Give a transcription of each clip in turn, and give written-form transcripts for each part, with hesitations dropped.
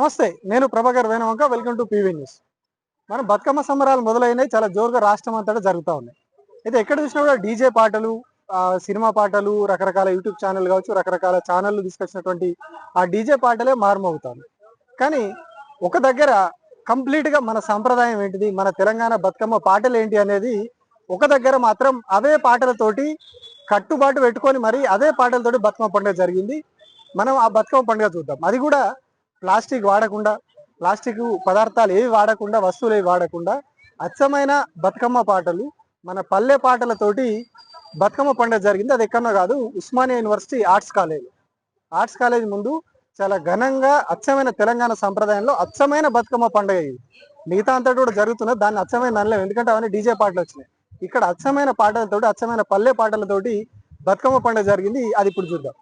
నమస్తే, నేను Prabhakar Venavanka. Welcome to PV news. మనం బతుకమ్మ సంబరాలు మొదలైనవి చాలా జోరుగా రాష్ట్రం అంతటా జరుగుతూ ఉన్నాయి. అయితే ఎక్కడ చూసినా కూడా డీజే పాటలు, సినిమా పాటలు, రకరకాల యూట్యూబ్ ఛానల్ కావచ్చు, రకరకాల ఛానళ్ళు తీసుకొచ్చినటువంటి ఆ డీజే పాటలే మారుమోగుతాయి. కానీ ఒక దగ్గర కంప్లీట్గా మన సంప్రదాయం ఏంటిది, మన తెలంగాణ బతుకమ్మ పాటలు ఏంటి అనేది ఒక దగ్గర మాత్రం అవే పాటలతోటి కట్టుబాటు పెట్టుకొని మరి అదే పాటలతోటి బతుకమ్మ పండుగ జరిగింది. మనం ఆ బతుకమ్మ పండుగ చూద్దాం. అది కూడా ప్లాస్టిక్ వాడకుండా, ప్లాస్టిక్ పదార్థాలు ఏవి వాడకుండా, వస్తువులు ఏవి వాడకుండా అచ్చమైన బతుకమ్మ పాటలు, మన పల్లె పాటలతోటి బతుకమ్మ పండుగ జరిగింది. అది ఎక్కడో కాదు, ఉస్మానియా యూనివర్సిటీ ఆర్ట్స్ కాలేజ్ ముందు చాలా ఘనంగా అచ్చమైన తెలంగాణ సంప్రదాయంలో అచ్చమైన బతుకమ్మ పండుగ ఇది. మిగతా అంతా కూడా జరుగుతున్నది, దాన్ని అచ్చమైన అనలేము, ఎందుకంటే అవన్నీ డీజే పాటలు వచ్చినాయి. ఇక్కడ అచ్చమైన పాటలతోటి, అచ్చమైన పల్లె పాటలతోటి బతుకమ్మ పండుగ జరిగింది. అది ఇప్పుడు చూద్దాం.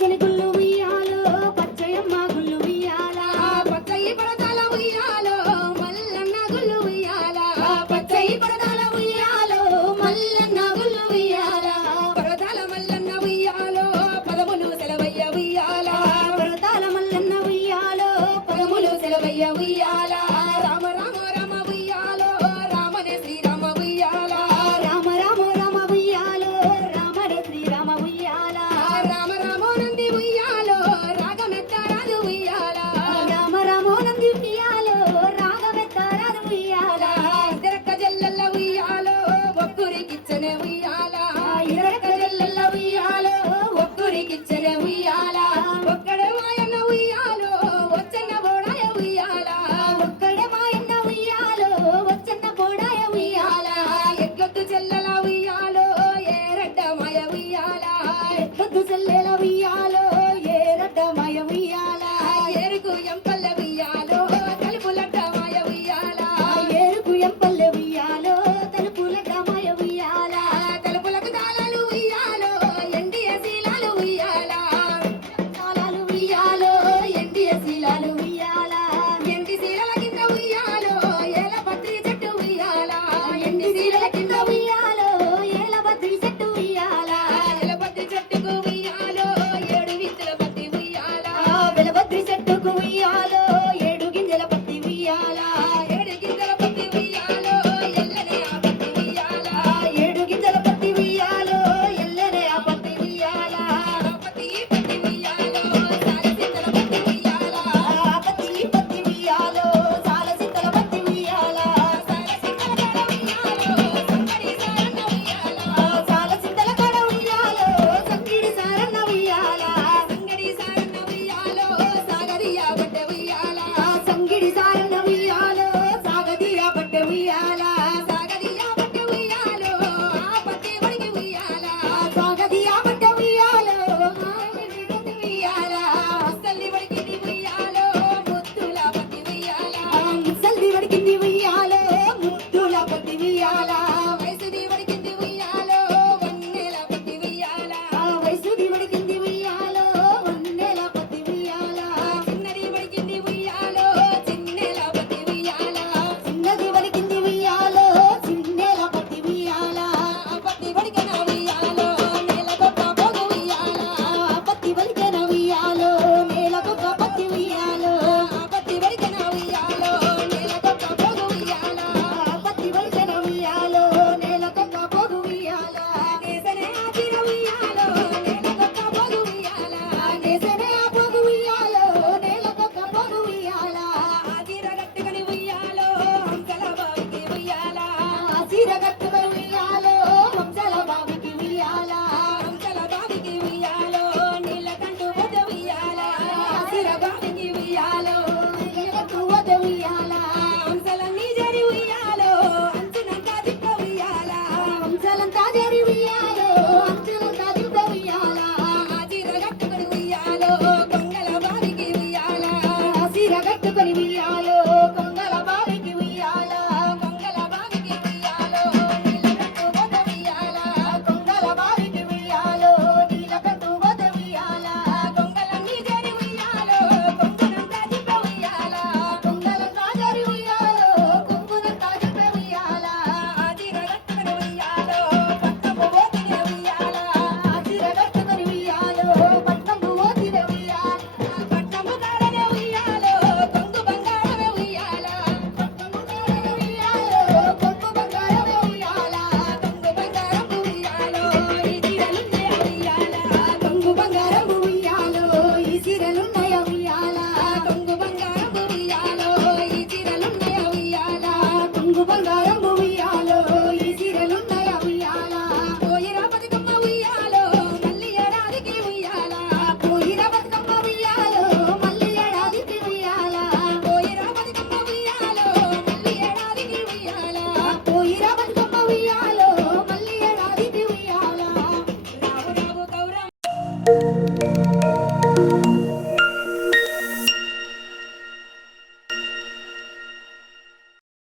పచ్చని గుళ్ళు ఉయ్యాలో పచ్చయమ్మ గుళ్ళు ఉయ్యాలా పచ్చయి పడతాల ఉయ్యాలో మల్లన్న గుళ్ళు ఉయ్యాలా పచ్చయి పడతాల ఉయ్యాలో మల్లన్న గుళ్ళు ఉయ్యాలా పడతాల మల్లన్న ఉయ్యాలో పదములు సెలవయ్య ఉయ్యాలా పడతాల మల్లన్న ఉయ్యాలో పదములు సెలవయ్య ఉయ్యాలా రామ రామ రామ ఉయ్యాలో రామనే శ్రీరామ ఉయ్యాలా రామ రామ రామ ఉయ్యాలో రామనే శ్రీరామ ఉయ్యాలా రామ రామో నంది ఉయ్యాలో రాగమెత్తారాదు ఉయ్యాలా రామ రామో నంది ఉయ్యాలో రాగమెత్తారాదు ఉయ్యాలా ఇద్దరక్క జల్లెల్ల ఉయ్యాలో ఒక్కరికిచ్చనే ఉయ్యాలా ఇద్దరక్క జల్లెల్ల ఉయ్యాలో ఒక్కరికిచ్చనే ఉయ్యాలా ఒక్కడే మాయన్న ఉయ్యాలో వచ్చన్న బోడాయ ఉయ్యాలా ఒక్కడే మాయన్న ఉయ్యాలో వచ్చన్న బోడాయ ఉయ్యాలా ఎట్లొద్దు చెల్లెల ఉయ్యాలో ఏరడ్డ మాయ ఉయ్యాలా ఎట్లొద్దు చెల్లెల ఉయ్యాలో ఏరడ్డ మాయ ఉయ్యాలా ఏరుకు ఎంపల్ల ఉయ్యాలో తలుపులడ్డ మాయ ఉయ్యాలా ఏరుకు ఎంపల్ల ఉయ్యాలో తలుపులడ్డ మాయ ఉయ్యాలా తలుపులకు తాళాలు ఉయ్యాలో ఎండియ శీలాలు ఉయ్యాలా తాళాలు ఉయ్యాలో ఎండియ శీలాలు ఉయ్యాలా ఎండి శీలల కింద ఉయ్యాలో ఏల పత్రి చెట్టు ఉయ్యాలా ఎండి శీలల కింద ఉయ్యాలో ఏల పత్రి చెట్టు ఉయ్యాలా ఏల పత్రి చెట్టుకు ఉయ్యాలో ఏడు విత్తుల పత్తి ఉయ్యాలా వెలపత్రి చెట్టుకు ఉయ్యాలో ఏడు గింజల పత్తి ఉయ్యాలా ఏడు గింజల పత్తి ఉయ్యాలో ఎల్లనే ఆ పత్తి ఉయ్యాలా ఏడు గింజల పత్తి ఉయ్యాలో ఎల్లనే ఆ పత్తి ఉయ్యాలా పత్తి ఉయ్యాలో సాల సింతల పత్తి ఉయ్యాలా పత్తి ఉయ్యాలో సాల సింతల పత్తి ఉయ్యాలా సాల సింతల కడ ఉయ్యాలో సంగడి సారన్న ఉయ్యాలా సంగడి సారన్న ఉయ్యాలా సంగడి సారన్న ఉయ్యాలో సాగదియా బట్టె ఉయ్యాలా సంగడి సారన్న ఉయ్యాలో సాగదియా బట్టె ఉయ్యాలా సాగదియా బట్టె ఉయ్యాలో ఆ పత్తి వడికి ఉయ్యాలా సాగదియా బట్టె ఉయ్యాలో ఆ ఉయ్యాలా ముసల్లి వడికి ఉయ్యాలో ముద్దుల పత్తి ఉయ్యాలా ముసల్లి వడికి ఉయ్యాలో ముద్దుల పత్తి ఉయ్యాలా వయసుది వడికి ఉయ్యాలో వన్నెల పత్తి ఉయ్యాలా వయసుది వడికి ఉయ్యాలో వన్నెల పత్తి ఉయ్యాలా చిన్నది వడికి ఉయ్యాలో చిన్నెల పత్తి ఉయ్యాలా చిన్నది వడికి ఉయ్యాలో చిన్నెల పత్తి ఉయ్యాలా పత్తి వడికన ఉయ్యాలో నేలకొక్క పోగు ఉయ్యాలా పత్తి వడికన ఉయ్యాలో నేలకొక్క పత్తి ఉయ్యాలో పత్తి వడికన ఉయ్యాలో నేలకొక్క పోగు ఉయ్యాలా పత్తి వడికన ఉయ్యాలో నేలకొక్క పోగు ఉయ్యాలా నేసనే ఆచిర ఉయ్యాలో నేలకొక్క పోగు ఉయ్యాలా నేసనే ఆ పోగు ఉయ్యాలో నేలకొక్క పోగు ఉయ్యాలా ఆచిర గట్టుకొని ఉయ్యాలో హంసల బావికి ఉయ్యాలా ఆచిర గట్టుకొని ఉయ్యాలో హంసల బావికి ఉయ్యాలా హంసల బావికి ఉయ్యాలో నీలకంఠు వద ఉయ్యాలా ఆచిర బావికి ఉయ్యాలో నీలకంఠు వద ఉయ్యాలా హంసలన్నీ జరి ఉయ్యాలో అంచునంతా దిక్క ఉయ్యాలా హంసలంతా జరి ఉయ్యాలో అంచునంతా దిక్క ఉయ్యాలా ఆచిర గట్టుకొని ఉయ్యాలో కొంగల బావికి ఉయ్యాలా ఆచిర గట్టుకొని ఉయ్యాలో కొంగల బావికి ఉయ్యాలా కొంగల బావికి ఉయ్యాలో నీలకంఠు వద ఉయ్యాలా కొంగల బావికి ఉయ్యాలో నీలకంఠు వద ఉయ్యాలా కొంగలన్నీ జరి ఉయ్యాలో కొంగునంతా దిక్క ఉయ్యాలా కొంగలంతా జరి ఉయ్యాలో కొంగునంతా దిక్క ఉయ్యాలా ఆచిర గట్టుకొని ఉయ్యాలో పట్టము పోతిన ఉయ్యాలా ఆచిర గట్టుకొని ఉయ్యాలో పట్టము పోతిన ఉయ్యాలా పట్టము కాడనే ఉయ్యాలో కొంగు బంగారమే ఉయ్యాలా పట్టము కాడనే ఉయ్యాలో కొంగు బంగారమే ఉయ్యాలా కొంగు బంగారము ఉయ్యాలో ఈ చీరలున్నాయ ఉయ్యాలా కొంగు బంగారము ఉయ్యాలో ఈ చీరలున్నాయ ఉయ్యాలా కొంగు బంగారము ఉయ్యాలో ఈ చీరలున్నాయ ఉయ్యాలా కొంగు బంగారము ఉయ్యాలో ఈ చీరలున్నాయ ఉయ్యాలా పోయిరా బతుకమ్మ ఉయ్యాలో మళ్ళీ ఏడాదికి ఉయ్యాలా పోయిరా బతుకమ్మ ఉయ్యాలో మళ్ళీ ఏడాదికి ఉయ్యాలా పోయిరా బతుకమ్మ ఉయ్యాలో మళ్ళీ ఏడాదికి ఉయ్యాలా పోయిరా బతుకమ్మ ఉయ్యాలో మళ్ళీ ఏడాదికి ఉయ్యాలా రావు రావు గౌరమ్మ